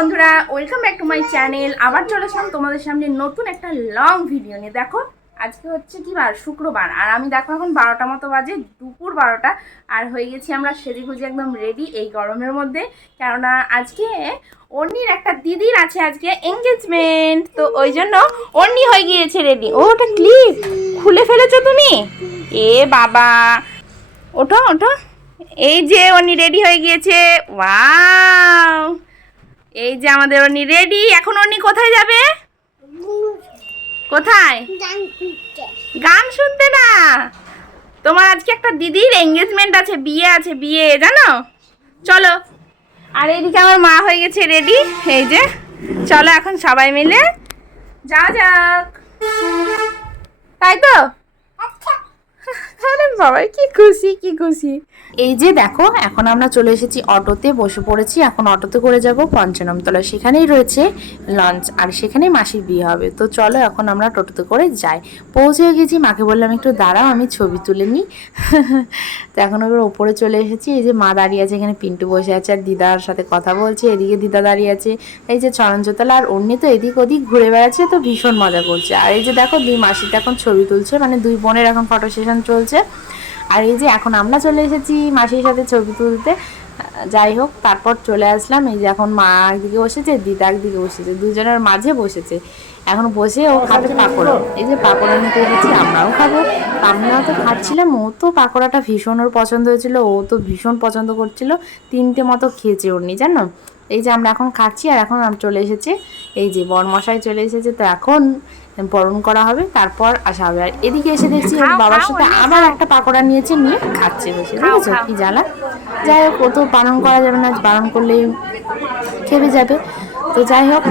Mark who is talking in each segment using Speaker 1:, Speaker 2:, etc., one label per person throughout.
Speaker 1: বন্ধুরা welcome back to my channel আবার চলে আসলাম তোমাদের সামনে নতুন একটা লং ভিডিও নিয়ে। দেখো, আজকে হচ্ছে কি বার? শুক্রবার। আর আমি দেখো এখন বারোটা মতো বাজে, দুপুর বারোটা। আর হয়ে গেছি আমরা সেজে গুজে একদম রেডি এই গরমের মধ্যে। কেননা আজকে অন্যির একটা দিদির আছে আজকে এঙ্গেজমেন্ট তো ওই জন্য অন্যি হয়ে গিয়েছে রেডি ও, ওটা ক্লিপ খুলে ফেলেছো তুমি? এ বাবা! ওঠো ওঠো। এই যে উনি রেডি হয়ে গিয়েছে। ওয়াও এই যে আমাদের উনি রেডি এখন উনি কোথায় যাবে? কোথায়? গান শুনতে না। তোমার আজকে একটা দিদির এঙ্গেজমেন্ট আছে, বিয়ে আছে, বিয়ে, জানো? চলো। আর এদিকে আমার মা হয়ে গেছে রেডি এই যে। চলো এখন সবাই মিলে যা যাক। তাই তো? আরে বাবা, কি খুশি কি খুশি। এই যে দেখো, এখন আমরা চলে এসেছি অটোতে, বসে পড়েছি, এখন অটোতে করে যাব পঞ্চনমতলা। সেখানেই রয়েছে লঞ্চ আর সেখানেই মাসির বিয়ে হবে। তো চলো, এখন আমরা টোটোতে করে যাই। পৌঁছে গেছি, মাকে বললাম, একটু দাঁড়াও, আমি ছবি তুলে নিই। তো এখন ওর ওপরে চলে এসেছি, এই যে মা দাঁড়িয়ে আছে, এখানে পিন্টু বসে আছে, আর দিদার সাথে কথা বলছে, এদিকে দিদা দাঁড়িয়ে আছে, এই যে চরঞ্জতলা আর অন্য তো এদিক ওদিক ঘুরে বেড়াচ্ছে, তো ভীষণ মজা করছে। আর এই যে দেখো, দুই মাসিটা এখন ছবি তুলছে মানে দুই বোনের এখন ফটো সেশন চলছে। আর এই যে এখন আমরা চলে এসেছি মাসির সাথে ছবি তুলতে। যাই হোক, তারপর চলে আসলাম। এই যে এখন মা একদিকে বসেছে, দিদা একদিকে বসেছে, দুজনের মাঝে বসেছে। এখন বসে ও খাবে পাকোড়া এই যে পাকোড়া নিতে গেছি আমরাও খাব। আমরাও তো খাচ্ছিলাম, ও তো পাকোড়াটা ভীষণ ওর পছন্দ হয়েছিল, ও তো ভীষণ পছন্দ করছিল। তিনটে মতো খেয়েছে ওর নি, জানো? এই যে আমরা এখন খাচ্ছি আর এখন আম চলে এসেছে। এই যে বরমশাই চলে এসেছে তো এখন বরণ করা হবে তারপর আসা হবে। আর এদিকে এসে দেখছি ওর বাবার সাথে আবার একটা পাকোড়া নিয়েছে নিয়ে খাচ্ছে বসে দেখেছ কি জ্বালা? যাই হোক ও তো বারণ করা যাবে না বারণ করলে খেপে যাবে। তো যাই হোক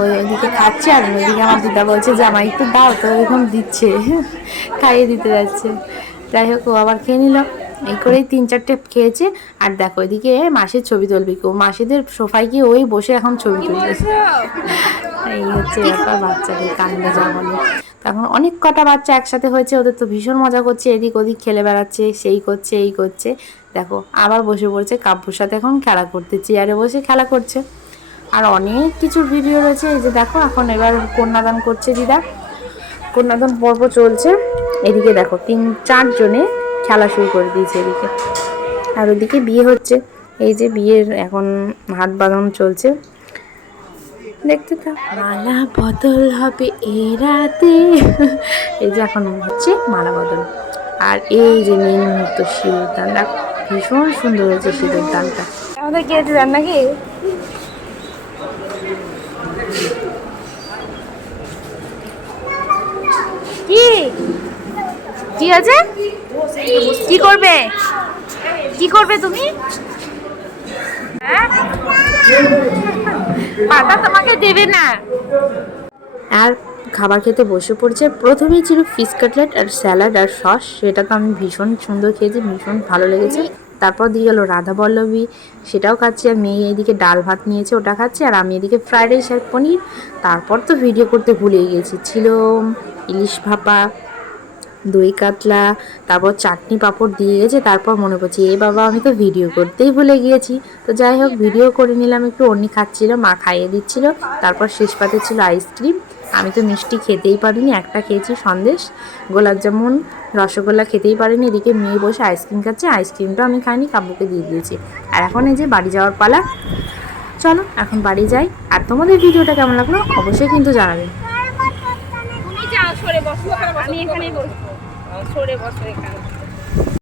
Speaker 1: ওই ওইদিকে খাচ্ছে আর ওইদিকে আমার দিদা বলছে যে আমার একটু দাও তো এরকম দিচ্ছে। খাইয়ে দিতে যাচ্ছে। যাই হোক ও আবার খেয়ে নিল। এই করেই তিন চারটে খেয়েছে। আর দেখো এদিকে মাসির ছবি তুলবি কেউ মাসিদের সোফায় গিয়ে ওই বসে এখন ছবি তুলতেছে এই হচ্ছে ব্যাপার বাচ্চাদের কান্ডে যা বলে। তখন অনেক কটা বাচ্চা একসাথে হয়েছে ওদের তো ভীষণ মজা করছে। এদিক ওদিক খেলে বেড়াচ্ছে সেই করছে এই করছে। দেখো আবার বসে পড়ছে কাব্যর সাথে এখন খেলা করতে চেয়ারে বসে খেলা করছে। আর অনেক কিছু ভিডিও রয়েছে এই যে দেখো এখন এবার কন্যাদান করছে দিদা। কন্যাদান পর্ব চলছে। এদিকে দেখো তিন চারজনে খেলা শুরু করে দিয়েছে এদিকে। আর ওদিকে বিয়ে হচ্ছে। এই যে বিয়ের এখন হাত বাঁধানো চলছে। দেখতে থাক। মালা বদল হবে এই রাতে। এই যে এখন হচ্ছে মালা বদল। আর এই যে মেন মুহূর্ত শিবের দানটা ভীষণ সুন্দর হয়েছে শিবের দানটা। আমাদের কে দেন নাকি? কি? কি আছে? কি করবে? কি করবে তুমি? হ্যাঁ? পাতা তোমাকে দেবে না। আর খাবার খেতে বসে পড়েছে। প্রথমেই ছিল ফিশ কাটলেট আর স্যালাড আর সস সেটা তো আমি ভীষণ সুন্দর খেয়েছি, ভীষণ ভালো লেগেছে। তারপর দিয়ে গেল রাধা বল্লভী সেটাও খাচ্ছি। আর মেয়ে এদিকে ডাল ভাত নিয়েছে, ওটা খাচ্ছি। আর আমি এদিকে ফ্রাইড রাইস আর পনির। তারপর তো ভিডিও করতে ভুলে গেছি। ছিল ইলিশ ভাপা দই কাতলা তারপর চাটনি পাঁপড় দিয়ে গেছে তারপর মনে পড়ছে এ বাবা আমি তো ভিডিও করতেই ভুলে গিয়েছি। তো যাই হোক ভিডিও করে নিলাম একটু অন্য খাচ্ছিল মা খাইয়ে দিচ্ছিল তারপর শেষ পাতে ছিল আইসক্রিম। আমি তো মিষ্টি খেতেই পারিনি একটা খেয়েছি সন্দেশ গোলাপ জামুন রসগোল্লা খেতেই পারিনি এদিকে মেয়ে বসে আইসক্রিম খাচ্ছে আইসক্রিমটা আমি খাইনি কাব্যকে দিয়ে দিয়েছি। আর এখন এই যে বাড়ি যাওয়ার পালা চলো এখন বাড়ি যাই। আর তোমাদের ভিডিওটা কেমন লাগল অবশ্যই কিন্তু জানাবে। আমি এখানেই বসবো। সরে বসো এখানে